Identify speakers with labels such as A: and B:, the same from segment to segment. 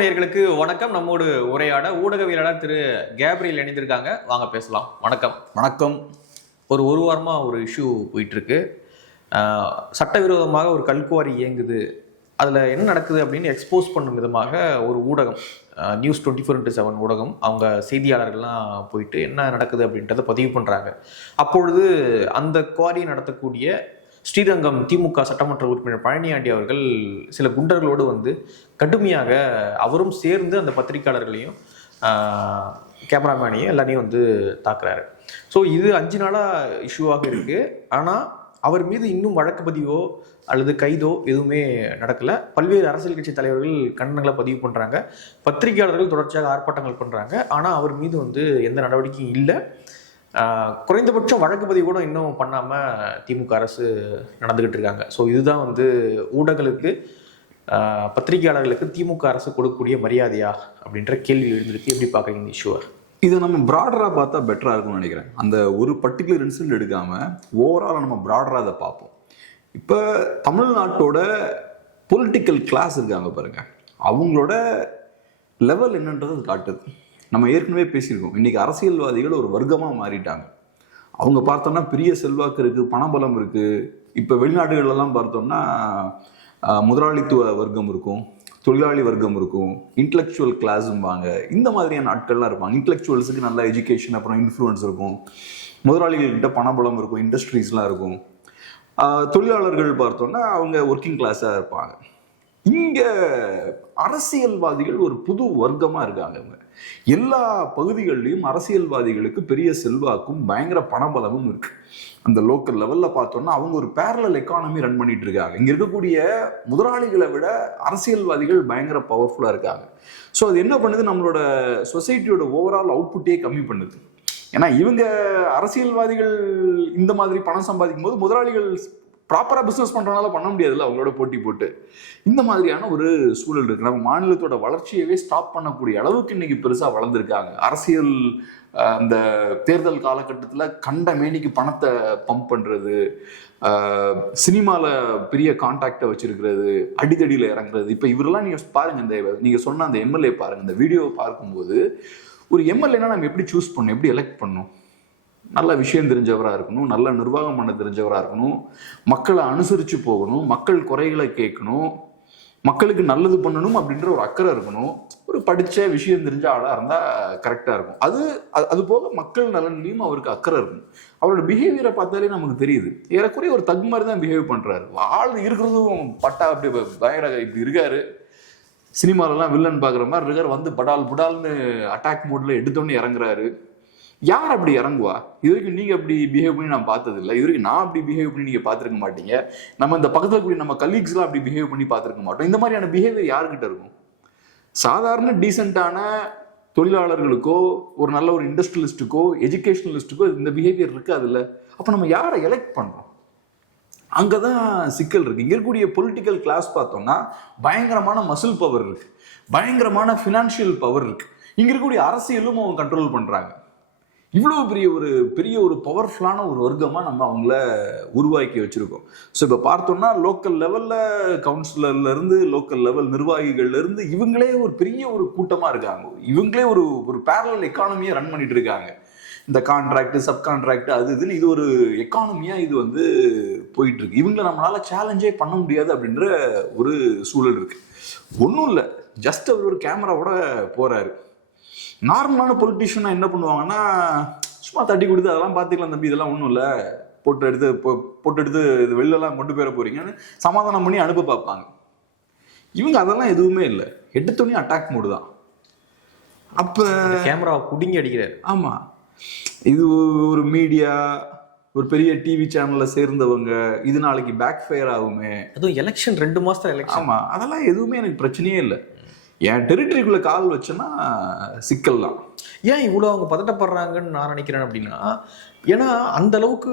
A: நேயர்களுக்கு வணக்கம். நம்மோடு உரையாட ஊடகவியலாளர் திரு கேப்ரியல் இணைந்திருக்காங்க. வாங்க பேசலாம். வணக்கம்.
B: வணக்கம்.
A: ஒரு ஒரு வாரமா ஒரு இஷ்யூ போயிட்டு இருக்கு ஆஹ் சட்டவிரோதமாக ஒரு கல்குவாரி இயங்குது. அதுல என்ன நடக்குது அப்படின்னு எக்ஸ்போஸ் பண்ணும் விதமாக ஒரு ஊடகம் news twenty four into seven ஊடகம் அவங்க செய்தியாளர்கள்லாம் போயிட்டு என்ன நடக்குது அப்படின்றத பதிவு பண்றாங்க. அப்பொழுது அந்த குவாரி நடத்தக்கூடிய ஸ்ரீரங்கம் திமுக சட்டமன்ற உறுப்பினர் பழனியாண்டி அவர்கள் சில குண்டர்களோடு வந்து கடுமையாக அவரும் சேர்ந்து அந்த பத்திரிக்கையாளர்களையும் கேமராமேனையும் எல்லாரையும் வந்து தாக்குறாரு. ஸோ இது அஞ்சு நாளாக இஷ்யூவாக இருக்குது ஆனால் அவர் மீது இன்னும் வழக்கு பதிவோ அல்லது கைதோ எதுவுமே நடக்கல. பல்வேறு அரசியல் கட்சி தலைவர்கள் கண்டனங்களை பதிவு பண்ணுறாங்க பத்திரிகையாளர்கள் தொடர்ச்சியாக ஆர்ப்பாட்டங்கள் பண்ணுறாங்க ஆனால் அவர் மீது வந்து எந்த நடவடிக்கையும் இல்லை. குறைந்தபட்சம் வழக்கு பதிவு கூட இன்னும் பண்ணாமல் திமுக அரசு நடந்துக்கிட்டு இருக்காங்க. ஸோ இதுதான் வந்து ஊடகங்களுக்கு பத்திரிகையாளர்களுக்கு திமுக அரசு கொடுக்கக்கூடிய மரியாதையா அப்படின்ற கேள்வி எழுந்திருக்கு. எப்படி பார்க்குறீங்க இந்த இஷ்யூவை
B: இதை நம்ம ப்ராடராக பார்த்தா பெட்டராக இருக்கும்னு நினைக்கிறேன். அந்த ஒரு பர்டிகுலர் இன்சிடென்ட் எடுக்காமல் ஓவராலாக நம்ம ப்ராடராக அதை பார்ப்போம். இப்போ தமிழ்நாட்டோட பொலிட்டிக்கல் கிளாஸ் இருக்காங்க பாருங்கள் அவங்களோட லெவல் என்னன்றது காட்டுது. நம்ம ஏற்கனவே பேசியிருக்கோம். இன்னைக்கு அரசியல்வாதிகள் ஒரு வர்க்கமாக மாறிட்டாங்க. அவங்க பார்த்தோம்னா பெரிய செல்வாக்கு இருக்குது பணபலம் இருக்குது இப்போ வெளிநாடுகளெல்லாம் பார்த்தோம்னா முதலாளித்துவ வர்க்கம் இருக்கும் தொழிலாளி வர்க்கம் இருக்கும் இன்டலெக்சுவல் கிளாஸும்பாங்க இந்த மாதிரியான ஆட்கள்லாம் இருப்பாங்க. இன்டலெக்சுவல்ஸுக்கு நல்ல எஜுகேஷன் அப்புறம் இன்ஃப்ளூயன்ஸ் இருக்கும். முதலாளிகள்கிட்ட பணபலம் இருக்கும் இண்டஸ்ட்ரீஸ்லாம் இருக்கும். தொழிலாளர்கள் பார்த்தோம்னா அவங்க ஒர்க்கிங் கிளாஸாக இருப்பாங்க. இங்கே அரசியல்வாதிகள் ஒரு புது வர்க்கமாக இருக்காங்க அவங்க எல்லா பகுதிகளிலையும் அரசியல்வாதிகளுக்கு பெரிய செல்வாக்கும் பயங்கர பணபலமும் இருக்கு. அந்த லோக்கல் லெவல்ல பார்த்தோம்னா அவங்க ஒரு பேரலல் எக்கானமி ரன் பண்ணிட்டு இருக்காங்க. இங்க இருக்கக்கூடிய முதலாளிகளை விட அரசியல்வாதிகள் பயங்கர பவர்ஃபுல்லா இருக்காங்க. ஸோ அது என்ன பண்ணுது? நம்மளோட சொசைட்டியோட ஓவரால் அவுட்புட்டே கம்மி பண்ணுது. ஏன்னா இவங்க அரசியல்வாதிகள் இந்த மாதிரி பணம் சம்பாதிக்கும் போது முதலாளிகள் ப்ராப்பராக பிஸ்னஸ் பண்ணுறனால பண்ண முடியாதுல்ல அவங்களோட போட்டி போட்டு. இந்த மாதிரியான ஒரு சூழல் இருக்குது நம்ம மாநிலத்தோட வளர்ச்சியவே ஸ்டாப் பண்ணக்கூடிய அளவுக்கு இன்னைக்கு பெருசாக வளர்ந்துருக்காங்க. அரசியல் அந்த தேர்தல் காலகட்டத்தில் கண்ட மேனிக்கு பணத்தை பம்ப் பண்ணுறது சினிமாவில் பெரிய கான்டாக்டை வச்சுருக்கிறது அடிதடியில் இறங்குறது. இப்போ இவரெல்லாம் நீங்கள் பாருங்கள் இந்த நீங்கள் சொன்ன அந்த எம்எல்ஏ பாருங்க இந்த வீடியோவை பார்க்கும்போது ஒரு எம்எல்ஏனா நம்ம எப்படி சூஸ் பண்ணணும் எப்படி எலெக்ட் பண்ணணும்? நல்ல விஷயம் தெரிஞ்சவராக இருக்கணும் நல்ல நிர்வாகம் பண்ண தெரிஞ்சவராக இருக்கணும் மக்களை அனுசரித்து போகணும் மக்கள் குறைகளை கேட்கணும் மக்களுக்கு நல்லது பண்ணணும் அப்படின்ற ஒரு அக்கறை இருக்கணும். ஒரு படித்த விஷயம் தெரிஞ்ச ஆளாக இருந்தால் கரெக்டாக இருக்கும். அது அது- அது போக மக்கள் நலன்லையும் அவருக்கு அக்கறை இருக்கும். அவரோட பிஹேவியரை பார்த்தாலே நமக்கு தெரியுது. ஏறக்குறைய ஒரு தகு மாதிரி தான் பிஹேவ் பண்ணுறாரு ஆள் இருக்கிறதும் பட்டா அப்படி பயங்கர இப்படி இருக்காரு. சினிமாலெல்லாம் வில்லன் பார்க்குற மாதிரி இருக்கார். வந்து படால் புடால்னு அட்டாக் மோட்ல எடுத்தோன்னே இறங்குறாரு. யார் அப்படி இறங்குவா? இது வரைக்கும் நீங்க அப்படி பிஹேவ் பண்ணி நான் பார்த்தது இல்லை இது வரைக்கும் நான் அப்படி பிஹேவ் பண்ணி நீங்க பார்த்துருக்க மாட்டீங்க. நம்ம இந்த பக்கத்துல கூடிய நம்ம கலீக்ஸ்லாம் அப்படி பிஹேவ் பண்ணி பார்த்துருக்க மாட்டோம். இந்த மாதிரியான பிஹேவியர் யாருக்கிட்ட இருக்கும்? சாதாரண டீசெண்டான தொழிலாளர்களுக்கோ ஒரு நல்ல ஒரு இண்டஸ்ட்ரியலிஸ்ட்டுக்கோ எஜுகேஷனலிஸ்ட்டுக்கோ இந்த பிஹேவியர் இருக்கு அதுல அப்ப நம்ம யாரை எலெக்ட் பண்றோம்? அங்கதான் சிக்கல் இருக்கு. இங்க இருக்கக்கூடிய பொலிட்டிக்கல் கிளாஸ் பார்த்தோம்னா பயங்கரமான மசில் பவர் இருக்கு. பயங்கரமான ஃபினான்ஷியல் பவர் இருக்கு. இங்க இருக்கக்கூடிய அரசியலும் அவங்க கண்ட்ரோல் பண்றாங்க. இவ்வளோ பெரிய ஒரு பெரிய ஒரு பவர்ஃபுல்லான ஒரு வர்க்கமாக நம்ம அவங்கள உருவாக்கி வச்சுருக்கோம். ஸோ இப்போ பார்த்தோம்னா லோக்கல் லெவலில் கவுன்சிலர்லேருந்து லோக்கல் லெவல் நிர்வாகிகள்லேருந்து இவங்களே ஒரு பெரிய ஒரு கூட்டமாக இருக்காங்க. இவங்களே ஒரு ஒரு பேரலல் எக்கானமியை ரன் பண்ணிட்டு இருக்காங்க. இந்த கான்ட்ராக்ட் சப் கான்ட்ராக்ட் அது இதுன்னு இது ஒரு எக்கானமியாக இது வந்து போயிட்டு இருக்கு. இவங்களை நம்மளால சேலஞ்சே பண்ண முடியாது அப்படின்ற ஒரு சூழல் இருக்கு. ஒன்றும் இல்லை. ஜஸ்ட் அவர் ஒரு கேமராவோட போறாரு. நார்மலான பொலிட்டிஷியனா என்ன பண்ணுவாங்கன்னா சும்மா தட்டி கொடுத்து அதெல்லாம் பார்த்துக்கலாம் தம்பி இதெல்லாம் ஒன்றும் இல்லை. போட்டு எடுத்து போட்டு எடுத்து இது வெளிலலாம் கொண்டு போயிட போறீங்கன்னு சமாதானம் பண்ணி அனுப்ப பார்ப்பாங்க. இவங்க அதெல்லாம் எதுவுமே இல்லை. எடுத்தோடனே அட்டாக் மோடு தான். அப்போ
A: கேமராவை குடுங்கி அடிக்கிறாரு.
B: ஆமா. இது ஒரு மீடியா ஒரு பெரிய டிவி சேனல்ல சேர்ந்தவங்க இது நாளைக்கு பேக் ஃபயர் ஆகுமே.
A: அதுவும் எலெக்ஷன் ரெண்டு மாசத்துல எலெக்ஷன்
B: ஆமா. அதெல்லாம் எதுவுமே எனக்கு பிரச்சனையே இல்லை. என் டெரிட்டரிக்குள்ள கால் வச்சேன்னா சிக்கல் தான்
A: ஏன் இவ்வளோ அவங்க பதட்டப்படுறாங்கன்னு நான் நினைக்கிறேன் அப்படின்னா ஏன்னா அந்த அளவுக்கு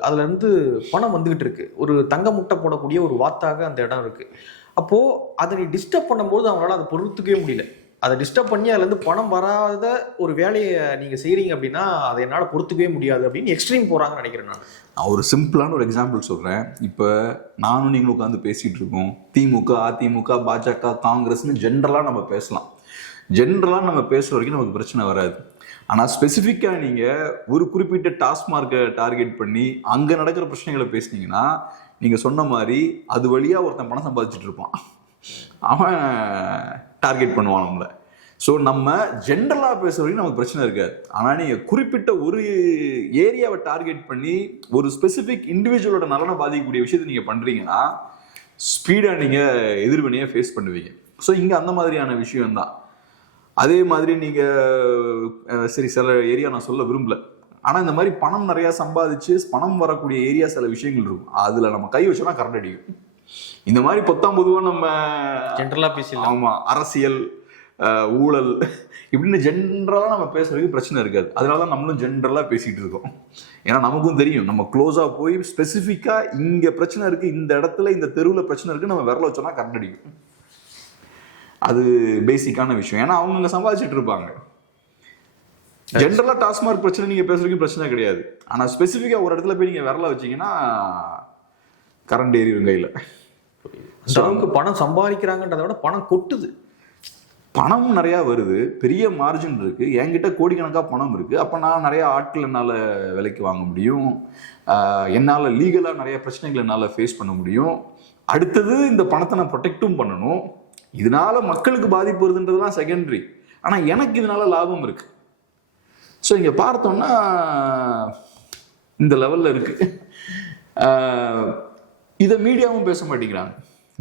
A: அதுல இருந்து பணம் வந்துகிட்டு இருக்கு. ஒரு தங்க முட்டை போடக்கூடிய ஒரு வாத்தாக அந்த இடம் இருக்கு. அப்போ அதை நீ டிஸ்டர்ப் பண்ணும்போது அவங்களால அதை பொறுத்துக்கவே முடியல. அதை டிஸ்டர்ப் பண்ணி அதுலேருந்து பணம் வராத ஒரு வேலையை நீங்கள் செய்கிறீங்க அப்படின்னா அதை என்னால் பொறுத்துக்கவே முடியாது அப்படின்னு எக்ஸ்ட்ரீம் போகிறாங்கன்னு நினைக்கிறேன் நான்.
B: நான் ஒரு சிம்பிளான ஒரு எக்ஸாம்பிள் சொல்கிறேன் இப்போ நானும் நீங்களும் உட்காந்து பேசிகிட்டு இருக்கோம். திமுக அதிமுக பாஜக காங்கிரஸ்னு ஜென்ரலாக நம்ம பேசலாம். ஜென்ரலாக நம்ம பேசுகிற வரைக்கும் நமக்கு பிரச்சனை வராது. ஆனால் ஸ்பெசிஃபிக்காக நீங்கள் ஒரு குறிப்பிட்ட டாஸ்மார்க்கை டார்கெட் பண்ணி அங்கே நடக்கிற பிரச்சனைகளை பேசுனீங்கன்னா நீங்கள் சொன்ன மாதிரி அது வழியாக ஒருத்தன் பணம் சம்பாதிச்சுட்டு இருப்பான். அவன் டார்கெட் பண்ணுவான் நம்மளை. ஸோ நம்ம ஜென்ரலாக பேசுகிற வரைக்கும் நமக்கு பிரச்சனை இருக்காது. ஆனால் நீங்கள் குறிப்பிட்ட ஒரு ஏரியாவை டார்கெட் பண்ணி ஒரு ஸ்பெசிஃபிக் இண்டிவிஜுவலோட நலனை பாதிக்கக்கூடிய விஷயத்தை நீங்கள் பண்ணுறீங்கன்னா ஸ்பீடாக நீங்கள் எதிர்வினையை ஃபேஸ் பண்ணுவீங்க. ஸோ இங்கே அந்த மாதிரியான விஷயம்தான். அதே மாதிரி நீங்கள் சரி சில ஏரியா நான் சொல்ல விரும்பல. ஆனால் இந்த மாதிரி பணம் நிறையா சம்பாதிச்சு பணம் வரக்கூடிய ஏரியா சில விஷயங்கள் இருக்கும். அதில் நம்ம கை வச்சோம்னா கரண்ட் அடிக்கும். இந்த மாதிரி பொத்தாம் பொதுவாக நம்ம
A: ஜென்ரலா பேசலாம்
B: ஆமா அரசியல் ஊழல் இப்படின்னு ஜென்ரலாக நம்ம பேசுறதுக்கு பிரச்சனை இருக்காது. அதனால தான் நம்மளும் ஜென்ரலாக பேசிட்டு இருக்கோம். ஏன்னா நமக்கும் தெரியும். நம்ம க்ளோஸாக போய் ஸ்பெசிஃபிக்காக இங்கே பிரச்சனை இருக்கு இந்த இடத்துல இந்த தெருவில் பிரச்சனை இருக்கு நம்ம விரல வச்சோம்னா கரண்ட் அடிக்கும். அது பேசிக்கான விஷயம். ஏன்னா அவங்க சம்பாதிச்சிட்டு இருப்பாங்க. ஜென்ரலா டாஸ்மார்க் பிரச்சனை நீங்க பேசுறதுக்கு பிரச்சனை கிடையாது. ஆனா ஸ்பெசிஃபிக்கா ஒரு இடத்துல போய் நீங்க விரல வச்சீங்கன்னா கரண்ட் ஏறிடும் கையில.
A: அளவுக்கு பணம் சம்பாதிக்கிறாங்கன்றதை விட பணம் கொட்டுது.
B: பணம் நிறைய வருது. பெரிய மார்ஜின் இருக்கு. என்கிட்ட கோடிக்கணக்கா பணம் இருக்கு. அப்ப நான் நிறைய ஆட்கள் என்னால விலைக்கு வாங்க முடியும். என்னால லீகலா நிறைய பிரச்சனைகள் என்னால ஃபேஸ் பண்ண முடியும். அடுத்தது இந்த பணத்தை நான் ப்ரொடெக்டும் பண்ணணும். இதனால மக்களுக்கு பாதிப்பு வருதுன்றதுலாம் செகண்டரி ஆனா எனக்கு இதனால லாபம் இருக்கு. ஸோ இங்க பார்த்தோம்னா இந்த லெவல்ல இருக்கு. ஆஹ் இதை மீடியாவும் பேச மாட்டேங்கிறாங்க.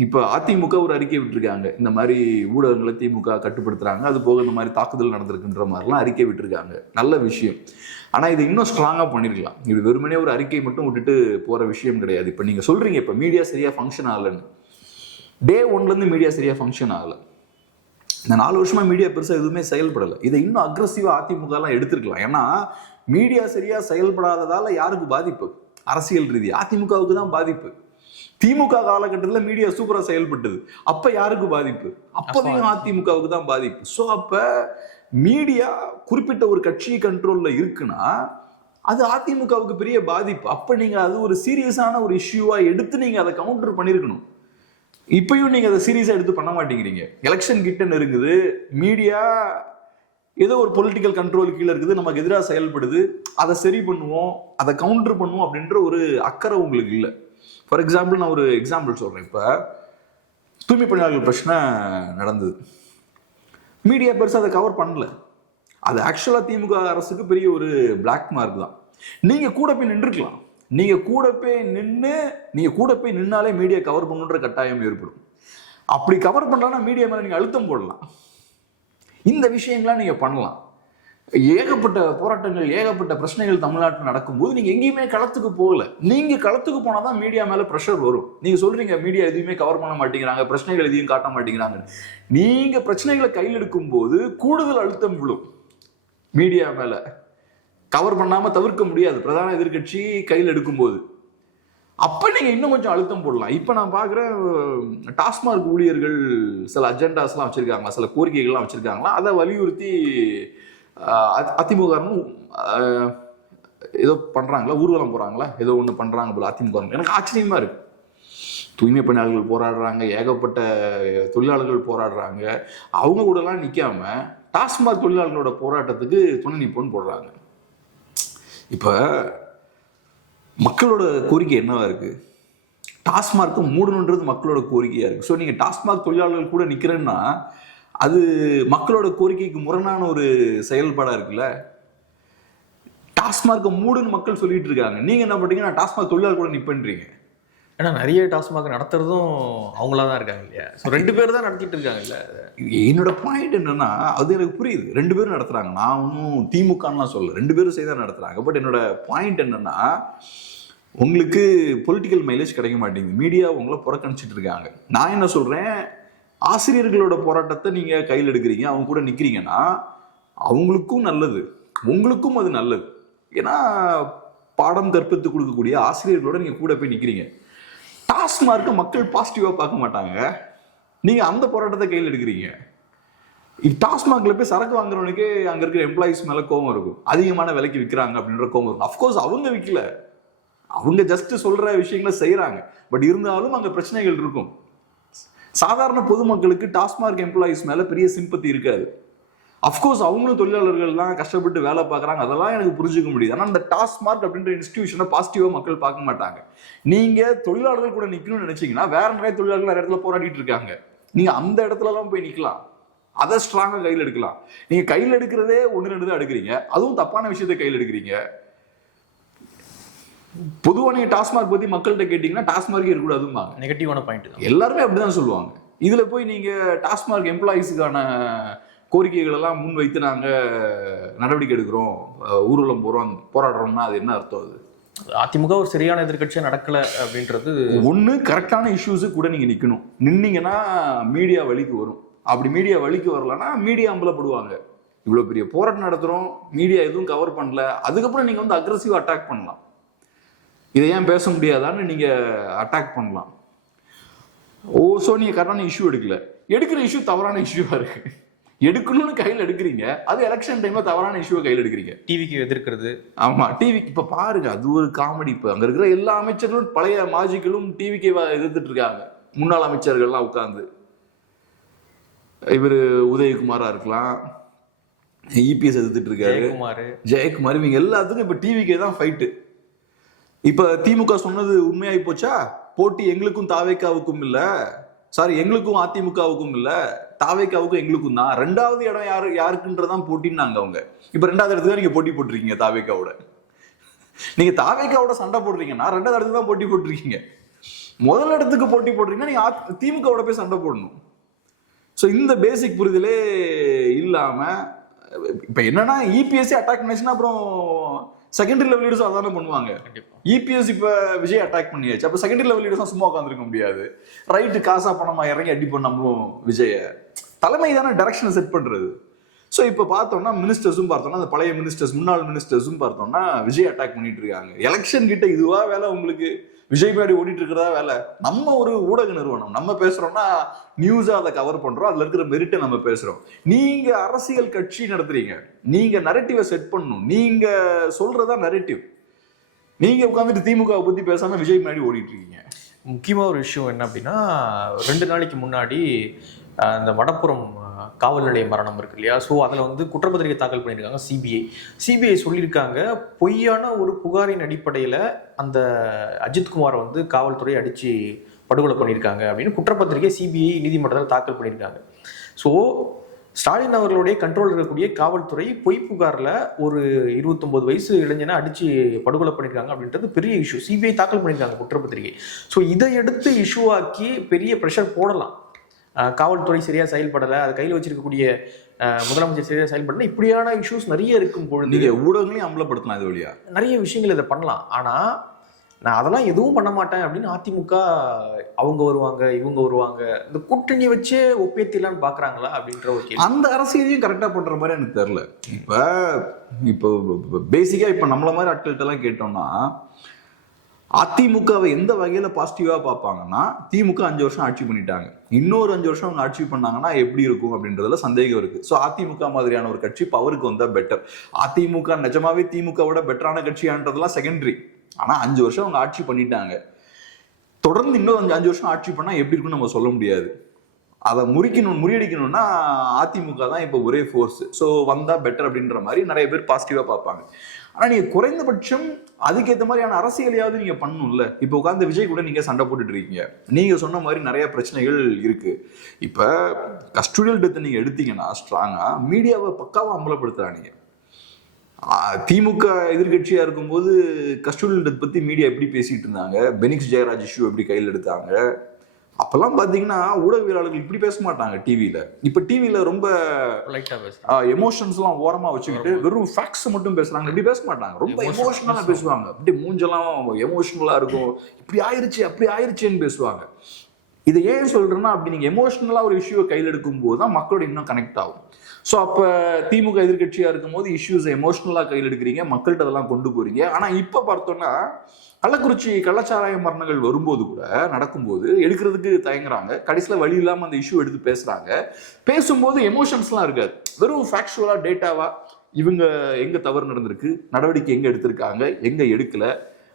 B: இப்போ அதிமுக ஒரு அறிக்கை விட்டுருக்காங்க. இந்த மாதிரி ஊடகங்களை திமுக கட்டுப்படுத்துறாங்க. அது போக இந்த மாதிரி தாக்குதல் நடந்திருக்குன்ற மாதிரிலாம் அறிக்கை விட்டுருக்காங்க. நல்ல விஷயம். ஆனால் இதை இன்னும் ஸ்ட்ராங்காக பண்ணிருக்கலாம். இது வெறுமனே ஒரு அறிக்கை மட்டும் விட்டுட்டு போகிற விஷயம் கிடையாது. இப்போ நீங்கள் சொல்கிறீங்க இப்போ மீடியா சரியாக ஃபங்க்ஷன் ஆகலைன்னு. டே ஒன்லேருந்து மீடியா சரியாக ஃபங்க்ஷன் ஆகலை. இந்த நாலு வருஷமா மீடியா பெருசாக எதுவுமே செயல்படலை. இதை இன்னும் அக்ரஸிவாக அதிமுகலாம் எடுத்துருக்கலாம். ஏன்னா மீடியா சரியாக செயல்படாததால் யாருக்கு பாதிப்பு? அரசியல் ரீதி அதிமுகவுக்கு தான் பாதிப்பு. திமுக காலகட்டத்தில் மீடியா சூப்பரா செயல்பட்டது. அப்ப யாருக்கு பாதிப்பு? அப்போதையும் அதிமுகவுக்கு தான் பாதிப்பு. ஸோ அப்ப மீடியா குறிப்பிட்ட ஒரு கட்சி கண்ட்ரோல்ல இருக்குன்னா அது அதிமுகவுக்கு பெரிய பாதிப்பு. அப்ப நீங்க அது ஒரு சீரியஸான ஒரு இஷ்யூவா எடுத்து நீங்க அதை கவுண்டர் பண்ணிருக்கணும். இப்பயும் நீங்க அதை சீரியஸா எடுத்து பண்ண மாட்டேங்கிறீங்க. எலெக்ஷன் கிட்ட நெருங்குது. மீடியா ஏதோ ஒரு பொலிட்டிக்கல் கண்ட்ரோல் கீழே இருக்குது. நமக்கு எதிராக செயல்படுது. அதை சரி பண்ணுவோம். அதை கவுண்டர் பண்ணுவோம் அப்படின்ற ஒரு அக்கறை உங்களுக்கு இல்லை. ஃபார் எக்ஸாம்பிள் நான் ஒரு எக்ஸாம்பிள் சொல்கிறேன் இப்போ தூய்மை பணியாளர்கள் பிரச்சனை நடந்தது. மீடியா பெருசாக அதை கவர் பண்ணல. அது ஆக்சுவலாக திமுக அரசுக்கு பெரிய ஒரு பிளாக் மார்க் தான். நீங்கள் கூட போய் நின்றுக்கலாம் நீங்கள் கூட போய் நின்று நீங்கள் கூட போய் நின்னாலே மீடியா கவர் பண்ணுன்ற கட்டாயம் ஏற்படும். அப்படி கவர் பண்ணலன்னா மீடியா மேலே நீங்கள் அழுத்தம் போடலாம். இந்த விஷயங்கள்லாம் நீங்கள் பண்ணலாம். ஏகப்பட்ட போராட்டங்கள் ஏகப்பட்ட பிரச்சனைகள் தமிழ்நாட்டில் நடக்கும்போது நீங்கள் எங்கேயுமே களத்துக்கு போகல. நீங்கள் களத்துக்கு போனால் தான் மீடியா மேலே ப்ரெஷர் வரும். நீங்கள் சொல்கிறீங்க மீடியா எதுவுமே கவர் பண்ண மாட்டேங்கிறாங்க பிரச்சனைகள் எதையும் காட்ட மாட்டேங்கிறாங்க நீங்கள் பிரச்சனைகளை கையில் எடுக்கும்போது கூடுதல் அழுத்தம் விழும். மீடியா மேலே. கவர் பண்ணாமல் தவிர்க்க முடியாது. பிரதான எதிர்க்கட்சி கையில் எடுக்கும்போது. அப்போ நீங்கள் இன்னும் கொஞ்சம் அழுத்தம் போடலாம். இப்போ நான் பார்க்குறேன் டாஸ்மார்க் ஊழியர்கள் சில அஜெண்டாஸ்லாம் வச்சுருக்காங்களா சில கோரிக்கைகள்லாம் வச்சுருக்காங்களா? அதை வலியுறுத்தி ஆஹ், அதிமுக ஏதோ பண்றாங்களா? ஊர்வலம் போறாங்களா? ஏதோ ஒண்ணு பண்றாங்க போல அதிமுக எனக்கு ஆச்சரியமா இருக்கு. தூய்மை பணியாளர்கள் போராடுறாங்க ஏகப்பட்ட தொழிலாளர்கள் போராடுறாங்க. அவங்க கூடலாம் நிக்காம டாஸ்மாக் தொழிலாளர்களோட போராட்டத்துக்கு துணை நிற்போன்னு போடுறாங்க. இப்ப மக்களோட கோரிக்கை என்னவா இருக்கு? டாஸ்மார்க்கு மூடணுன்றது மக்களோட கோரிக்கையா இருக்கு. ஸோ நீங்க டாஸ்மாக் தொழிலாளர்கள் கூட நிக்கிறேன்னா அது மக்களோட கோரிக்கைக்கு முரணான ஒரு செயல்பாடா இருக்குல்ல? டாஸ்மார்க்கை மூடுன்னு மக்கள் சொல்லிட்டு இருக்காங்க. நீங்க என்ன பண்றீங்க நான் டாஸ்மாக் தொழிலாளர் கூட நிப்பேன்றீங்க.
A: ஏன்னா நிறைய டாஸ்மாக் நடத்துறதும் அவங்களா தான் இருக்காங்க இல்லையா? ஸோ ரெண்டு பேர் தான் நடத்திட்டு இருக்காங்கல்ல
B: என்னோட பாயிண்ட் என்னன்னா அது எனக்கு புரியுது. ரெண்டு பேரும் நடத்துறாங்க. நான் ஒன்றும் திமுகலாம் சொல்ல ரெண்டு பேரும் செய்தா நடத்துறாங்க. பட் என்னோட பாயிண்ட் என்னன்னா உங்களுக்கு பொலிட்டிக்கல் மைலேஜ் கிடைக்க மாட்டேங்குது. மீடியா உங்களை புறக்கணிச்சிட்டு இருக்காங்க. நான் என்ன சொல்றேன்? ஆசிரியர்களோட போராட்டத்தை நீங்கள் கையில் எடுக்கிறீங்க அவங்க கூட நிற்கிறீங்கன்னா அவங்களுக்கும் நல்லது. உங்களுக்கும் அது நல்லது. ஏன்னா பாடம் கற்பித்து கொடுக்கக்கூடிய ஆசிரியர்களோட நீங்கள் கூட போய் நிற்கிறீங்க டாஸ்மார்க்கை மக்கள் பாசிட்டிவாக பார்க்க மாட்டாங்க. நீங்கள் அந்த போராட்டத்தை கையில் எடுக்கிறீங்க. டாஸ்மாக்ல போய் சரக்கு வாங்குறவனுக்கு அங்கே இருக்கிற எம்ப்ளாயிஸ் மேலே கோவம் இருக்கும். அதிகமான விலைக்கு விற்கிறாங்க அப்படின்ற கோவம் இருக்கும். அஃப்கோர்ஸ் அவங்க விற்கல அவங்க ஜஸ்ட் சொல்கிற விஷயங்களை செய்கிறாங்க பட் இருந்தாலும் அங்கே பிரச்சனைகள் இருக்கும். சாதாரண பொதுமக்களுக்கு டாஸ்மார்க் எம்ப்ளாயிஸ் மேலே பெரிய சிம்பத்தி இருக்காது. அஃப்கோர்ஸ் அவங்களும் தொழிலாளர்கள் தான் கஷ்டப்பட்டு வேலை பார்க்குறாங்க. அதெல்லாம் எனக்கு புரிஞ்சுக்க முடியுது. ஆனால் அந்த டாஸ்மார்க் அப்படின்ற இன்ஸ்டியூஷனை பாசிட்டிவாக மக்கள் பார்க்க மாட்டாங்க. நீங்கள் தொழிலாளர்கள் கூட நிற்கணும்னு நினச்சிங்கன்னா வேற நிறைய தொழிலாளர்கள் நிறைய இடத்துல போராடிட்டு இருக்காங்க. நீங்கள் அந்த இடத்துலலாம் போய் நிற்கலாம் அதை ஸ்ட்ராங்காக கையில் எடுக்கலாம். நீங்கள் கையில் எடுக்கிறதே ஒன்று ரெண்டு தான் எடுக்கிறீங்க. அதுவும் தப்பான விஷயத்தை கையில் எடுக்கிறீங்க. பொதுவாக நீங்க டாஸ்மார்க் பத்தி மக்கள்கிட்ட கேட்டீங்கன்னா டாஸ்மார்க்கே இருக்கக்கூடாதும்பாங்க.
A: நெகட்டிவான பாயிண்ட் தான்.
B: எல்லாருமே அப்படிதான் சொல்லுவாங்க. இதுல போய் நீங்க டாஸ்மார்க் எம்ப்ளாயிஸுக்கான கோரிக்கைகள் எல்லாம் முன் வைத்து நாங்க நடவடிக்கை எடுக்கிறோம். ஊர்வலம் போறோம் போராடுறோம்னா அது என்ன அர்த்தம் அது?
A: அதிமுக ஒரு சரியான எதிர்க்கட்சியா நடக்கல அப்படின்றது
B: ஒண்ணு கரெக்டான இஷ்யூஸு கூட நீங்க நிக்கணும். நின்னீங்கன்னா மீடியா வழிக்கு வரும். அப்படி மீடியா வழிக்கு வரலன்னா மீடியா அம்பலப்படுவாங்க. இவ்வளவு பெரிய போராட்டம் நடத்துறோம் மீடியா எதுவும் கவர் பண்ணல. அதுக்கப்புறம் நீங்க வந்து அக்ரஸிவ் அட்டாக் பண்ணலாம். இதை ஏன் பேச முடியாதான்னு நீங்க அட்டாக் பண்ணலாம். ஓ ஸோ நீங்க கரெக்டான இஷ்யூ எடுக்கல. எடுக்கிற இஷ்யூ தவறான இஷ்யூவா இருக்கு. எடுக்கணும்னு கையில் எடுக்கிறீங்க. அது எலெக்ஷன் டைம்ல தவறான இஷ்யூவை கையில் எடுக்கிறீங்க.
A: டிவிக்கு எதிர்க்கிறது.
B: ஆமா டிவிக்கு இப்ப பாருங்க அது ஒரு காமெடி இப்ப. அங்க இருக்கிற எல்லா அமைச்சர்களும் பழைய மாஜிக்களும் டிவிக்கு எதிர்த்துட்டு இருக்காங்க. முன்னாள் அமைச்சர்கள்லாம் உட்கார்ந்து. இவரு உதயகுமாரா இருக்கலாம். இபிஎஸ் எதிர்த்துட்டு இருக்காரு.
A: ஜெயக்குமார்.
B: ஜெயக்குமார் இவங்க எல்லாத்துக்கும் இப்ப டிவிக்கே தான் ஃபைட்டு இப்ப திமுக சொன்னது உண்மையாயி போச்சா? போட்டி எங்களுக்கும் தாவேக்காவுக்கும் இல்ல. சாரி எங்களுக்கும் அதிமுகவுக்கும் இல்ல. தாவேக்காவுக்கும் எங்களுக்கும் தான். ரெண்டாவது இடம் யாரு யாருக்குன்றதான் போட்டின்னாங்க அவங்க. இப்ப ரெண்டாவது இடத்துக்கு தான் நீங்க போட்டி போட்டிருக்கீங்க தாவேக்காவோட. நீங்க தாவேக்காவோட சண்டை போடுறீங்கன்னா ரெண்டாவது இடத்துக்கு தான் போட்டி போட்டிருக்கீங்க. முதல் இடத்துக்கு போட்டி போடுறீங்கன்னா நீங்க திமுகவோட போய் சண்டை போடணும். ஸோ இந்த பேசிக் புரிதலே இல்லாம இப்ப என்னன்னா இபிஎஸ்சி அட்டாக் பண்ணிச்சுன்னா அப்புறம் செகண்டரி லெவல் லீடர்ஸும் அதானே பண்ணுவாங்க. இபிஎஸ் இப்ப விஜய் அட்டாக் பண்ணியாச்சு. அப்ப செகண்டரி லெவல் லீடர்ஸ் சும்மா உட்காந்துருக்க முடியாது. ரைட்டு காசா பணமா இறங்கி அடிப்போம் நம்மளும் விஜய. தலைமை தானே டைரக்ஷனை செட் பண்றது. ஸோ இப்போ பார்த்தோம்னா மினிஸ்டர்ஸும் பார்த்தோம்னா அந்த பழைய மினிஸ்டர்ஸ் முன்னாள் மினிஸ்டர்ஸும் பார்த்தோம்னா விஜய் அட்டாக் பண்ணிட்டு இருக்காங்க. எலெக்ஷன் கிட்ட இதுவா வேலை உங்களுக்கு? விஜய் பின்னாடி ஓடிட்டு இருக்கிறதா வேலை. நம்ம ஒரு ஊடக நிறுவனம். நம்ம பேசுறோம்னா நியூஸா அதை கவர் பண்றோம். அதுல இருக்கிற மெரிட்டை நம்ம பேசுறோம். நீங்க அரசியல் கட்சி நடத்துறீங்க. நீங்க நரேட்டிவை செட் பண்ணணும். நீங்க சொல்றதா நரேட்டிவ் நீங்க உட்காந்துட்டு திமுகவை பத்தி பேசாம விஜய் முன்னாடி ஓடிட்டு இருக்கீங்க
A: முக்கியமாக ஒரு விஷயம் என்ன அப்படின்னா ரெண்டு நாளைக்கு முன்னாடி அந்த வடப்புறம் காவல் நிலைய மரணம் இருக்கு இல்லையா? ஸோ அதில் வந்து குற்றப்பத்திரிகை தாக்கல் பண்ணியிருக்காங்க சிபிஐ சிபிஐ சொல்லியிருக்காங்க பொய்யான ஒரு புகாரின் அடிப்படையில் அந்த அஜித்குமாரை வந்து காவல்துறை அடித்து படுகொலை பண்ணியிருக்காங்க அப்படின்னு குற்றப்பத்திரிகை சிபிஐ நீதிமன்றத்தில் தாக்கல் பண்ணியிருக்காங்க. ஸோ ஸ்டாலின் அவர்களுடைய கண்ட்ரோல் இருக்கக்கூடிய காவல்துறை பொய் புகாரில் ஒரு இருபத்தொம்பது வயசு இளைஞனை அடித்து படுகொலை பண்ணியிருக்காங்க அப்படின்றது பெரிய இஷ்யூ சிபிஐ தாக்கல் பண்ணியிருக்காங்க குற்றப்பத்திரிகை. ஸோ இதை எடுத்து இஷ்யூ ஆக்கி பெரிய ப்ரெஷர் போடலாம். காவல்துறை சரியாக செயல்படலை. அது கையில் வச்சிருக்கக்கூடிய முதலமைச்சர் சரியாக செயல்படலை. இப்படியான இஷ்யூஸ் நிறைய இருக்கும் பொழுது
B: ஊடகங்களையும் அமலப்படுத்தலாம் இது வழியா.
A: நிறைய விஷயங்கள் இதை பண்ணலாம். ஆனால் நான் அதெல்லாம் எதுவும் பண்ண மாட்டேன் அப்படின்னு அதிமுக அவங்க வருவாங்க இவங்க வருவாங்க இந்த கூட்டணி வச்சே ஒப்பேத்திலான்னு பார்க்குறாங்களா அப்படின்ற ஒரு
B: அந்த அரசியலையும் கரெக்டா பண்ற மாதிரி எனக்கு தெரியல. இப்ப இப்போ பேசிக்கா இப்ப நம்மள மாதிரி ஆட்கள்கிட்ட எல்லாம் கேட்டோம்னா அதிமுகவை எந்த வகையில பாசிட்டிவா பார்ப்பாங்கன்னா திமுக அஞ்சு வருஷம் ஆட்சி பண்ணிட்டாங்க. இன்னொரு அஞ்சு வருஷம் அவங்க ஆட்சி பண்ணாங்கன்னா எப்படி இருக்கும் அப்படின்றதுல சந்தேகம் இருக்கு. ஸோ அதிமுக மாதிரியான ஒரு கட்சி பவருக்கு வந்தா பெட்டர் அதிமுக நிஜமாவே திமுகவோட பெட்டரான கட்சியான்றதுலாம் செகண்டரி ஆனா அஞ்சு வருஷம் அவங்க ஆட்சி பண்ணிட்டாங்க. தொடர்ந்து இன்னும் அஞ்சு அஞ்சு வருஷம் ஆட்சி பண்ணா எப்படி இருக்கும்னு நம்ம சொல்ல முடியாது. அதை முறிக்கணும் முறியடிக்கணும்னா அதிமுக தான் இப்போ ஒரே ஃபோர்ஸ் ஸோ வந்தா பெட்டர் அப்படின்ற மாதிரி நிறைய பேர் பாசிட்டிவா பார்ப்பாங்க. ஆனால் நீங்கள் குறைந்தபட்சம் அதுக்கேற்ற மாதிரியான அரசியலையாவது நீங்க பண்ணணும்ல இப்போ உட்காந்து விஜய் கூட நீங்க சண்டை போட்டுட்டு இருக்கீங்க. நீங்க சொன்ன மாதிரி நிறைய பிரச்சனைகள் இருக்கு. இப்ப கஸ்டோடியல் டெத் நீங்க எடுத்தீங்கன்னா ஸ்ட்ராங்கா மீடியாவை பக்காவா அமலப்படுத்துறாங்க திமுக எதிர்கட்சியா இருக்கும்போது கஸ்டோடியல் டெத் பத்தி மீடியா எப்படி பேசிட்டு இருந்தாங்க? பெனிக்ஸ் ஜெயராஜ் இஷ்யூ எப்படி கையில் எடுத்தாங்க? அப்பெல்லாம் பாத்தீங்கன்னா ஊடகவியலாளர்கள் இப்படி பேச மாட்டாங்க டிவியில இப்ப டிவியில ரொம்ப
A: லைட்டாக பேசுகிறேன்
B: எமோஷன்ஸ் எல்லாம் ஓரமா வச்சுக்கிட்டு வெறும் ஃபேக்ட்ஸ் மட்டும் பேசுறாங்க. இப்படி பேச மாட்டாங்க. ரொம்ப
A: Emotional
B: எமோஷனலா பேசுவாங்க. அப்படி மூஞ்செல்லாம் எமோஷனலா இருக்கும். இப்படி ஆயிருச்சு அப்படி ஆயிருச்சேன்னு பேசுவாங்க. இதை ஏன் சொல்றேன்னா அப்படி நீங்க எமோஷனலா ஒரு இஷ்யூவை கையில் எடுக்கும் போது தான் மக்களோட இன்னும் கனெக்ட் ஆகும். ஸோ அப்போ திமுக எதிர்க்கட்சியா இருக்கும்போது இஷ்யூஸ் எமோஷ்னலாக கையில் எடுக்கிறீங்க மக்கள்கிட்ட அதெல்லாம் கொண்டு போகிறீங்க ஆனால் இப்போ பார்த்தோன்னா கள்ளக்குறிச்சி கள்ளச்சாராய மரணங்கள் வரும்போது கூட நடக்கும்போது எடுக்கிறதுக்கு தயங்குறாங்க. கடைசியில் வழி இல்லாமல் அந்த இஷ்யூ எடுத்து பேசுகிறாங்க பேசும்போது எமோஷன்ஸ்லாம் இருக்காது. வெறும் ஃபேக்சுவலாக டேட்டாவாக இவங்க எங்கே தவறு நடந்திருக்கு நடவடிக்கை எங்கே எடுத்திருக்காங்க எங்கே எடுக்கலை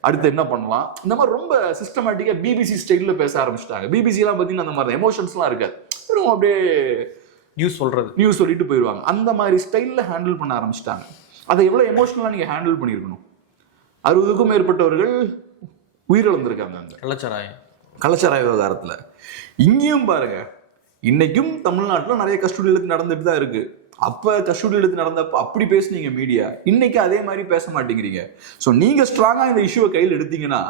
B: அடுத்து என்ன பண்ணலாம்? இந்த மாதிரி ரொம்ப சிஸ்டமேட்டிக்காக பிபிசி ஸ்டைலில் பேச ஆரம்பிச்சிட்டாங்க. பிபிசிலாம் பார்த்தீங்கன்னா அந்த மாதிரி எமோஷன்ஸ்லாம் இருக்காது. வெறும் அப்படியே
A: நியூஸ் சொல்றது.
B: நியூஸ் சொல்லிட்டு போயிடுவாங்க அந்த மாதிரி ஸ்டைல்ல ஹேண்டில் பண்ண ஆரம்பிச்சிட்டாங்க. அதை எவ்வளவு எமோஷனலா நீங்க ஹேண்டில் பண்ணியிருக்கணும்? அறுபதுக்கும் மேற்பட்டவர்கள் உயிரிழந்திருக்காங்க அங்க.
A: கள்ளச்சாராயம்.
B: கலாச்சார விவகாரத்துல. இங்கேயும் பாருங்க. இன்னைக்கும் தமிழ்நாட்டுல நிறைய கஸ்டடி எழுத்து நடந்துட்டு தான் இருக்கு. அப்ப கஸ்டடி எழுத்து நடந்தப்ப அப்படி பேசுனீங்க மீடியா இன்னைக்கு அதே மாதிரி பேச மாட்டேங்கிறீங்க. ஸோ நீங்க ஸ்ட்ராங்கா இந்த இஷ்யூவை கையில் எடுத்தீங்கன்னா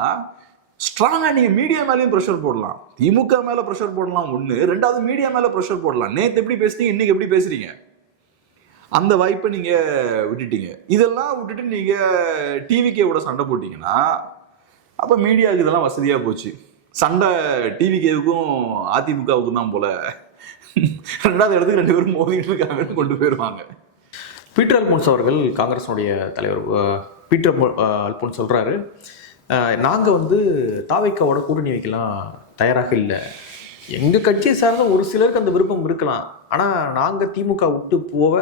B: ஸ்ட்ராங்காக நீங்கள் மீடியா மேலேயும் ப்ரெஷர் போடலாம். திமுக மேலே ப்ரெஷர் போடலாம் ஒன்று ரெண்டாவது மீடியா மேலே ப்ரெஷர் போடலாம். நேற்று எப்படி பேசுனீங்க இன்றைக்கி எப்படி பேசுகிறீங்க அந்த வாய்ப்பை நீங்கள் விட்டுட்டீங்க. இதெல்லாம் விட்டுட்டு நீங்கள் டிவிக்கே கூட சண்டை போட்டிங்கன்னா அப்போ மீடியாவுக்கு இதெல்லாம் வசதியாக போச்சு. சண்டை டிவிகேவுக்கும் அதிமுகவுக்கும் தான் போல. ரெண்டாவது இடத்துக்கு ரெண்டு பேரும் மோதிட்டு இருக்காங்கன்னு கொண்டு போயிடுவாங்க
A: பீட்டர் அல்போன்ஸ் அவர்கள் காங்கிரஸினுடைய தலைவர் பீட்டர் அல்போன்ஸ் சொல்கிறாரு நாங்கள் வந்து தாவைக்காவோட கூட்டணி வைக்கலாம் தயாராக இல்லை. எங்கள் கட்சியை சார்ந்த ஒரு சிலருக்கு அந்த விருப்பம் இருக்கலாம். ஆனால் நாங்கள் திமுக விட்டு போக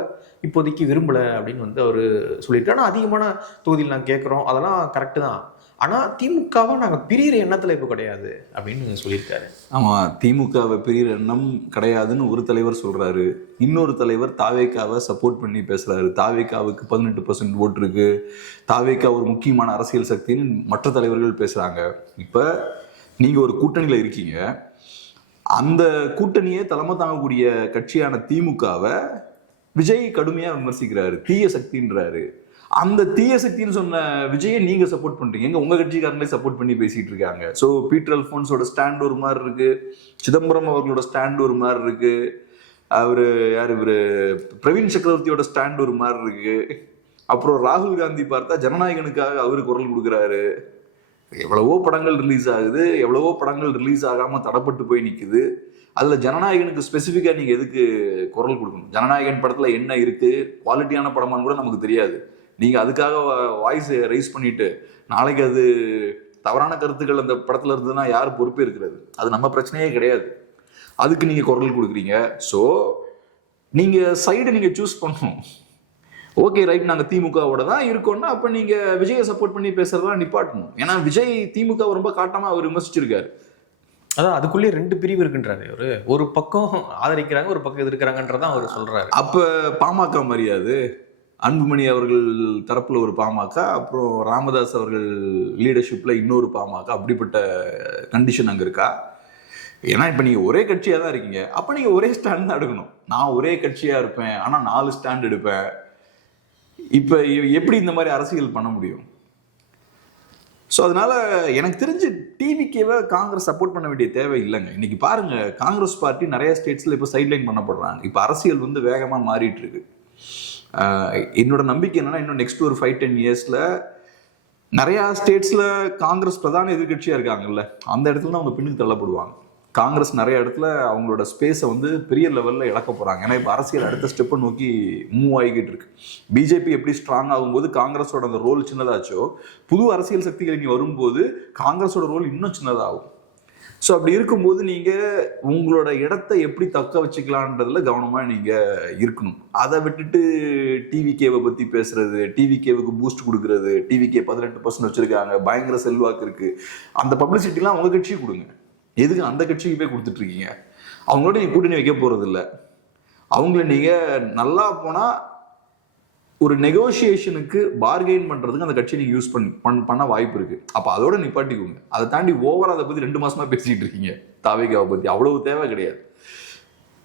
A: இப்போதைக்கு விரும்பலை அப்படின்னு வந்து அவர் சொல்லியிருக்காரு ஆனால் அதிகமான தொகுதியில் நாங்கள் கேட்குறோம் அதெல்லாம் கரெக்டு தான். ஆனால் திமுகவை நாங்கள் பிரியிற எண்ணத்தில் இப்போ கிடையாது அப்படின்னு சொல்லியிருக்காரு.
B: ஆமாம் திமுகவை பிரியிற எண்ணம் கிடையாதுன்னு ஒரு தலைவர் சொல்கிறாரு இன்னொரு தலைவர் தாவேக்காவை சப்போர்ட் பண்ணி பேசுகிறாரு தாவேக்காவுக்கு பதினெட்டு பர்சன்ட் ஓட்டு இருக்கு. தாவேக்கா ஒரு முக்கியமான அரசியல் சக்தின்னு மற்ற தலைவர்கள் பேசுகிறாங்க இப்போ நீங்கள் ஒரு கூட்டணியில் இருக்கீங்க. அந்த கூட்டணியை தலைமை தாங்கக்கூடிய கட்சியான திமுகவை விஜய் கடுமையாக விமர்சிக்கிறாரு. தீய சக்தின்றாரு. அந்த தீய சக்தின்னு சொன்ன விஜயை நீங்க சப்போர்ட் பண்றீங்க. எங்க உங்க கட்சிக்காரங்களே சப்போர்ட் பண்ணி பேசிட்டு இருக்காங்க. ஸோ பீட்டர் அல்போன்ஸோட ஸ்டாண்ட் ஒரு மாதிரி இருக்கு. சிதம்பரம் அவர்களோட ஸ்டாண்ட் ஒரு மாதிரி இருக்கு. அவரு யார் இவரு? பிரவீன் சக்கரவர்த்தியோட ஸ்டாண்ட் ஒரு மாதிரி இருக்கு. அப்புறம் ராகுல் காந்தி பார்த்தா ஜனநாயகனுக்காக அவரு குரல் கொடுக்குறாரு. எவ்வளவோ படங்கள் ரிலீஸ் ஆகுது. எவ்வளவோ படங்கள் ரிலீஸ் ஆகாம தடப்பட்டு போய் நிக்குது. அதுல ஜனநாயகனுக்கு ஸ்பெசிஃபிக்கா நீங்க எதுக்கு குரல் கொடுக்கணும்? ஜனநாயகன் படத்துல என்ன இருக்கு? குவாலிட்டியான படமான்னு கூட நமக்கு தெரியாது. நீங்க அதுக்காக வாய்ஸ் ரைஸ் பண்ணிட்டு நாளைக்கு அது தவறான கருத்துக்கள் அந்த படத்துல இருந்ததுன்னா யார் பொறுப்பே இருக்கிறது? அது நம்ம பிரச்சனையே கிடையாது. அதுக்கு நீங்க குரல் கொடுக்குறீங்க. ஸோ நீங்க சைடு நீங்க சூஸ் பண்ணணும். ஓகே ரைட் நாங்க திமுகவோட தான் இருக்கோம்னா அப்ப நீங்க விஜயை சப்போர்ட் பண்ணி பேசுறதெல்லாம் நிப்பாட்டணும். ஏன்னா விஜய் திமுக ரொம்ப காட்டமா அவர் விமர்சிச்சிருக்காரு.
A: அதான் அதுக்குள்ளேயே ரெண்டு பிரிவு இருக்குன்றாரு அவரு ஒரு பக்கம் ஆதரிக்கிறாங்க ஒரு பக்கம் எதிர்க்கிறாங்கன்றதான் அவர் சொல்றாரு.
B: அப்ப பாமக மரியாது? அன்புமணி அவர்கள் தரப்பில் ஒரு பாமக அப்புறம் ராமதாஸ் அவர்கள் லீடர்ஷிப்பில் இன்னொரு பாமக அப்படிப்பட்ட கண்டிஷன் அங்கே இருக்கா? ஏன்னா இப்போ நீங்கள் ஒரே கட்சியாக தான் இருக்கீங்க. அப்போ நீங்கள் ஒரே ஸ்டாண்ட் தான் எடுக்கணும். நான் ஒரே கட்சியாக இருப்பேன் ஆனால் நாலு ஸ்டாண்ட் எடுப்பேன். இப்போ எப்படி இந்த மாதிரி அரசியல் பண்ண முடியும்? ஸோ அதனால எனக்கு தெரிஞ்சு டிவிக்கேவை காங்கிரஸ் சப்போர்ட் பண்ண வேண்டிய தேவை இல்லைங்க. இன்னைக்கு பாருங்க காங்கிரஸ் பார்ட்டி நிறைய ஸ்டேட்ஸ்ல இப்போ சைட்லைன் பண்ணப்படுறாங்க. இப்போ அரசியல் வந்து வேகமாக மாறிட்டு இருக்கு. என்னோட நம்பிக்கை என்னன்னா இன்னும் நெக்ஸ்ட் ஒரு ஃபைவ் டென் இயர்ஸில் நிறையா ஸ்டேட்ஸில் காங்கிரஸ் பிரதான எதிர்கட்சியாக இருக்காங்கல்ல அந்த இடத்துல தான் அவங்க பின்னுக்கு தள்ளப்படுவாங்க. காங்கிரஸ் நிறைய இடத்துல அவங்களோட ஸ்பேஸை வந்து பெரிய லெவலில் இழக்க போகிறாங்க ஏன்னா இப்போ அரசியல் அடுத்த ஸ்டெப்பை நோக்கி மூவ் ஆகிக்கிட்டு இருக்கு. பிஜேபி எப்படி ஸ்ட்ராங் ஆகும்போது காங்கிரஸோட அந்த ரோல் சின்னதாச்சோ புது அரசியல் சக்திகள் இனி வரும்போது காங்கிரஸோட ரோல் இன்னும் சின்னதாகும். ஸோ அப்படி இருக்கும்போது நீங்கள் உங்களோட இடத்த எப்படி தக்க வச்சுக்கலான்றதுல கவனமாக நீங்கள் இருக்கணும். அதை விட்டுட்டு டிவி கேவை பற்றி பேசுறது டிவிகேவுக்கு பூஸ்ட் கொடுக்குறது டிவி கே பதினெட்டு பர்சன்ட் வச்சுருக்காங்க பயங்கர செல்வாக்கு இருக்குது அந்த பப்ளிசிட்டிலாம் உங்கள் கட்சிக்கு கொடுங்க. எதுக்கு அந்த கட்சிக்கு போய் கொடுத்துட்ருக்கீங்க அவங்களோட நீங்கள் கூட்டணி வைக்க போகிறதில்ல அவங்கள நீங்கள் நல்லா போனால் ஒரு நெகோசியேஷனுக்கு பார்கெயின் பண்ணுறதுக்கு அந்த கட்சியை நீங்கள் யூஸ் பண்ணி பண்- பண்ண வாய்ப்பு இருக்குது அப்போ அதோட நிப்பாட்டிக்கோங்க. அதை தாண்டி ஓவராக அதை பற்றி ரெண்டு மாதமாக பேசிகிட்டு இருக்கீங்க. தாவேகாவை பற்றி அவ்வளவு தேவை கிடையாது.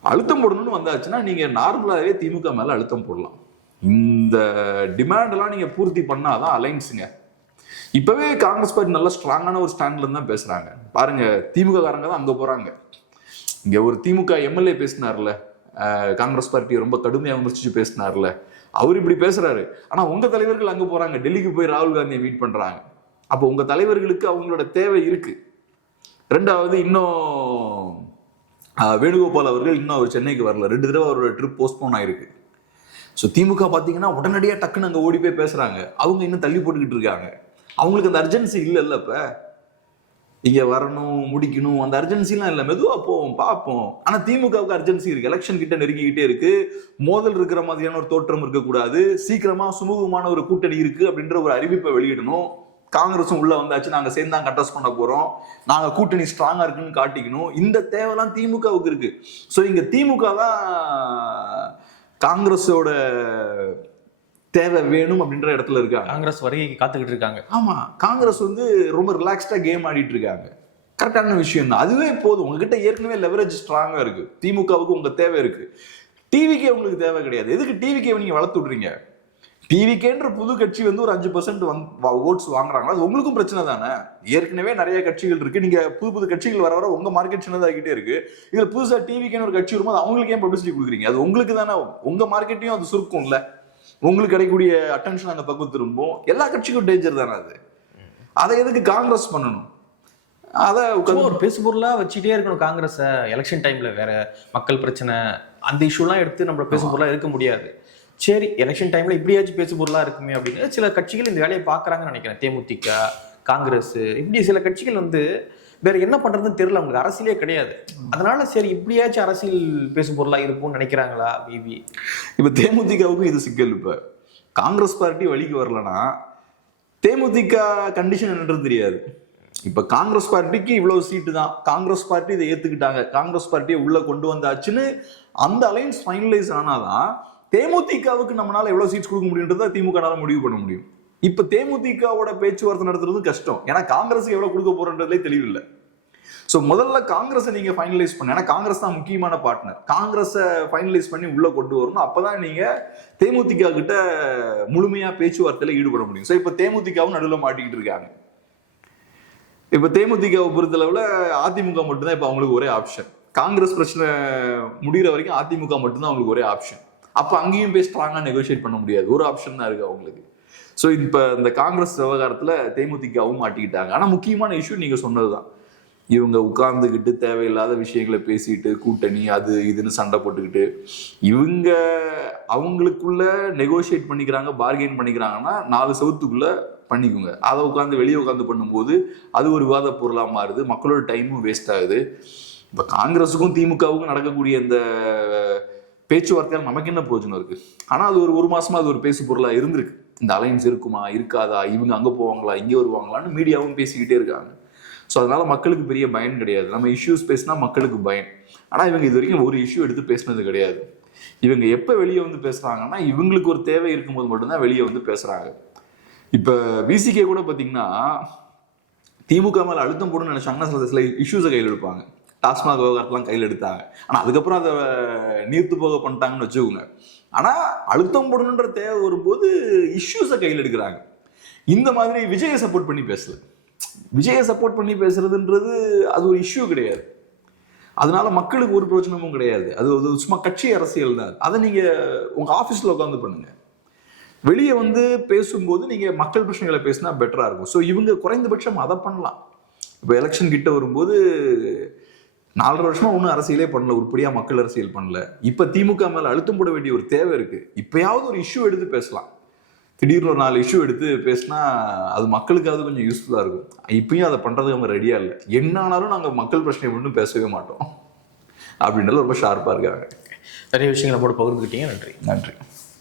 B: அழுத்தம் போடணும்னு வந்தாச்சுன்னா நீங்கள் நார்மலாகவே திமுக மேலே அழுத்தம் போடலாம். இந்த டிமாண்டெல்லாம் நீங்கள் பூர்த்தி பூர்த்தி பண்ணாதான் அலைன்ஸுங்க இப்போவே காங்கிரஸ் பார்ட்டி நல்லா ஸ்ட்ராங்கான ஒரு ஸ்டாண்ட்லேருந்து தான் பேசுகிறாங்க பாருங்கள் திமுக காரங்க தான் அங்கே போகிறாங்க இங்கே ஒரு திமுக எம்எல்ஏ பேசினார்ல. காங்கிரஸ் பார்ட்டியை ரொம்ப கடுமையாக விமர்சித்து பேசினார்ல. அவர் இப்படி பேசுறாரு. ஆனா உங்க தலைவர்கள் அங்க போறாங்க. டெல்லிக்கு போய் ராகுல் காந்தியை மீட் பண்றாங்க. அப்போ உங்க தலைவர்களுக்கு அவங்களோட தேவை இருக்கு. ரெண்டாவது இன்னும் வேணுகோபால் அவர்கள் இன்னும் அவர் சென்னைக்கு வரல. ரெண்டு தடவை அவரோட ட்ரிப் போஸ்ட்போன் ஆயிருக்கு. ஸோ திமுக பார்த்தீங்கன்னா உடனடியாக டக்குன்னு அங்கே ஓடி போய் பேசுகிறாங்க அவங்க இன்னும் தள்ளி போட்டுக்கிட்டு இருக்காங்க. அவங்களுக்கு அந்த அர்ஜென்சி இல்லைல்ல இப்போ. இங்க வரணும் முடிக்கணும் அந்த அர்ஜென்சிலாம் இல்லை. மெதுவா போவோம் பார்ப்போம். ஆனா திமுகவுக்கு அர்ஜென்சி இருக்கு. எலெக்ஷன் கிட்ட நெருங்கிக்கிட்டே இருக்கு. மோதல் இருக்கிற மாதிரியான ஒரு தோற்றம் இருக்கக்கூடாது. சீக்கிரமா சுமூகமான ஒரு கூட்டணி இருக்கு அப்படின்ற ஒரு அறிவிப்பை வெளியிடணும். காங்கிரஸும் உள்ள வந்தாச்சு. நாங்க சேர்ந்து தான் கண்டஸ்ட் பண்ண போறோம். நாங்க கூட்டணி ஸ்ட்ராங்கா இருக்குன்னு காட்டிக்கணும். இந்த தேவைலாம் திமுகவுக்கு இருக்கு. ஸோ இங்க திமுக தான் காங்கிரஸோட தேவை வேணும் அப்படின்ற இடத்துல இருக்காங்க.
A: காங்கிரஸ் வருகைக்கு காத்துக்கிட்டு இருக்காங்க.
B: ஆமா காங்கிரஸ் வந்து ரொம்ப ரிலாக்ஸ்டா கேம் ஆடிட்டு இருக்காங்க. கரெக்டான விஷயம் தான் அதுவே போதும். உங்ககிட்ட ஏற்கனவே லெவரேஜ் ஸ்ட்ராங்கா இருக்கு. திமுகவுக்கு உங்க தேவை இருக்கு. டிவிக்கே உங்களுக்கு தேவை கிடையாது. எதுக்கு டிவிக்கே நீங்க வளர்த்து விடுறீங்க? டிவிக்கேன்ற புது கட்சி வந்து ஒரு அஞ்சு பர்சன்ட் ஓட்ஸ் வாங்குறாங்களா? அது உங்களுக்கும் பிரச்சனை தானே? ஏற்கனவே நிறைய கட்சிகள் இருக்கு. நீங்க புது புது கட்சிகள் வர வர உங்க மார்க்கெட் சின்னதாகிட்டே இருக்கு. இதுல புதுசா டிவிக்கேன்னு ஒரு கட்சி வரும்போது அவங்களுக்கு ஏன் பப்ளிசிட்டி கொடுக்குறீங்க? அது உங்களுக்கு தானே உங்க மார்க்கெட்டையும் அது சுருக்கும்ல. உங்களுக்கு கிடைக்கக்கூடிய அட்டென்ஷன் அந்த பக்கம் திரும்பும். எல்லா கட்சிக்கும் டேஞ்சர் தானே அது? அதை எதுக்கு காங்கிரஸ் பண்ணணும்? அதை
A: ஒரு பேசு பொருளா வச்சுட்டே இருக்கணும் காங்கிரஸ். எலெக்ஷன் டைம்ல வேற மக்கள் பிரச்சனை அந்த இஷ்யூலாம் எடுத்து நம்ம பேசு பொருளா இருக்க முடியாது. சரி எலெக்ஷன் டைம்ல இப்படியாச்சும் பேசு பொருளா இருக்குமே அப்படின்னு சில கட்சிகள் இந்த வேலையை பாக்குறாங்கன்னு நினைக்கிறேன். தேமுதிக காங்கிரஸ் இப்படி சில கட்சிகள் வந்து வேற என்ன பண்றதுன்னு தெரியல அவங்களுக்கு அரசியலே கிடையாது. அதனால சரி இப்படியாச்சும் அரசியல் பேசு பொருளா இருக்கும்னு நினைக்கிறாங்களா பிபி
B: இப்ப தேமுதிகவுக்கும் இது சிக்கல் இப்ப. காங்கிரஸ் பார்ட்டி வழிக்கு வரலனா தேமுதிக கண்டிஷன் என்னன்றது தெரியாது. இப்ப காங்கிரஸ் பார்ட்டிக்கு இவ்வளவு சீட்டு தான். காங்கிரஸ் பார்ட்டி இதை ஏத்துக்கிட்டாங்க. காங்கிரஸ் பார்ட்டியை உள்ள கொண்டு வந்தாச்சுன்னு அந்த அலைன்ஸ் ஃபைனலைஸ் ஆனாதான் தேமுதிகவுக்கு நம்மளால எவ்வளவு சீட்ஸ் கொடுக்க முடியுன்றதை திமுகனால முடிவு பண்ண முடியும். இப்ப தேமுதிகவோட பேச்சுவார்த்தை நடத்துறது கஷ்டம். ஏன்னா காங்கிரஸுக்கு எவ்வளவு கொடுக்க போறன்றதுலே தெளிவில்லை. ஸோ முதல்ல காங்கிரஸை நீங்க ஃபைனலைஸ் பண்ண. ஏன்னா காங்கிரஸ் தான் முக்கியமான பார்ட்னர் காங்கிரஸை ஃபைனலைஸ் பண்ணி உள்ள கொண்டு வரணும். அப்பதான் நீங்க தேமுதிக கிட்ட முழுமையா பேச்சுவார்த்தையில ஈடுபட முடியும். ஸோ இப்போ தேமுதிகவும் நடுவில் மாட்டிக்கிட்டு இருக்காங்க. இப்போ தேமுதிகவை பொறுத்தளவுல அதிமுக மட்டும்தான் இப்போ அவங்களுக்கு ஒரே ஆப்ஷன் காங்கிரஸ் பிரச்சனை முடிகிற வரைக்கும் அதிமுக மட்டும்தான் அவங்களுக்கு ஒரே ஆப்ஷன் அப்போ அங்கேயும் போய் ஸ்ட்ராங்காக நெகோஷியேட் பண்ண முடியாது. ஒரு ஆப்ஷன் தான் இருக்குது அவங்களுக்கு. ஸோ இப்போ இந்த காங்கிரஸ் விவகாரத்தில் தேமுதிகவும் மாட்டிக்கிட்டாங்க. ஆனால் முக்கியமான இஷ்யூ நீங்கள் சொன்னதுதான். இவங்க உட்கார்ந்துக்கிட்டு தேவையில்லாத விஷயங்களை பேசிட்டு கூட்டணி அது இதுன்னு சண்டை போட்டுக்கிட்டு இவங்க அவங்களுக்குள்ள நெகோஷியேட் பண்ணிக்கிறாங்க பார்கெயின் பண்ணிக்கிறாங்கன்னா நாலு செவத்துக்குள்ள பண்ணிக்கோங்க. அதை உட்காந்து வெளியே உட்காந்து பண்ணும்போது அது ஒரு விவாத பொருளாக மாறுது. மக்களோட டைமும் வேஸ்ட் ஆகுது. இப்போ காங்கிரஸுக்கும் திமுகவுக்கும் நடக்கக்கூடிய இந்த பேச்சுவார்த்தையால் நமக்கு என்ன பிரயோஜனம் இருக்குது ஆனால் அது ஒரு ஒரு மாதமாக அது ஒரு பேசு பொருளாக இருந்திருக்கு. இந்த அலைன்ஸ் இருக்குமா? இருக்காதா? இவங்க அங்கே போவாங்களா? இங்கே வருவாங்களான்னு மீடியாவும் பேசிக்கிட்டே இருக்காங்க. ஸோ அதனால மக்களுக்கு பெரிய பயன் கிடையாது. நம்ம இஷ்யூஸ் பேசினா மக்களுக்கு பயன். ஆனால் இவங்க இது வரைக்கும் ஒரு இஷ்யூ எடுத்து பேசினது கிடையாது. இவங்க எப்போ வெளியே வந்து பேசுகிறாங்கன்னா இவங்களுக்கு ஒரு தேவை இருக்கும்போது மட்டும்தான் வெளியே வந்து பேசுகிறாங்க இப்போ பிசிகே கூட பார்த்தீங்கன்னா திமுக மேலே அழுத்தம் போடணும்னு நினைச்சாங்கன்னா சில சில இஷ்யூஸை கையில் எடுப்பாங்க. டாஸ்மாக் விவகாரத்தெலாம் கையில் எடுத்தாங்க. ஆனால் அதுக்கப்புறம் அதை நீர்த்து போக பண்ணிட்டாங்கன்னு வச்சுக்கோங்க. ஆனால் அழுத்தம் போடணுன்ற தேவை வரும்போது இஷ்யூஸை கையில் எடுக்கிறாங்க. இந்த மாதிரி விஜயை சப்போர்ட் பண்ணி பேசல. விஜயை சப்போர்ட் பண்ணி பேசுறதுன்றது அது ஒரு இஷ்யூ கிடையாது. அதனால மக்களுக்கு ஒரு பிரயோஜனமும் கிடையாது. அது அது சும்மா கட்சி அரசியல் தான். அதை நீங்கள் உங்கள் ஆஃபீஸில் உட்காந்து பண்ணுங்க. வெளியே வந்து பேசும்போது நீங்கள் மக்கள் பிரச்சனைகளை பேசினா பெட்டராக இருக்கும். ஸோ இவங்க குறைந்தபட்சம் அதை பண்ணலாம். இப்போ எலெக்ஷன் கிட்ட வரும்போது நாலரை வருஷமா ஒன்றும் அரசியலே பண்ணல உருப்படியா மக்கள் அரசியல் பண்ணல. இப்போ திமுக மேல அழுத்தம் போட வேண்டிய ஒரு தேவை இருக்கு. இப்பயாவது ஒரு இஷ்யூ எடுத்து பேசலாம். திடீர்னு ஒரு நாலு இஷ்யூ எடுத்து பேசினா அது மக்களுக்காவது கொஞ்சம் யூஸ்ஃபுல்லாக இருக்கும். இப்பயும் அதை பண்ணுறதுக்கு அவங்க ரெடியாக இல்லை. என்ன ஆனாலும் நாங்கள் மக்கள் பிரச்சனை மட்டும் பேசவே மாட்டோம். அப்படின்றது ரொம்ப ஷார்ப்பாக இருக்காங்க.
A: நிறைய விஷயங்களை போட்டு பகிர்ந்துக்கிட்டீங்க. நன்றி.
B: நன்றி.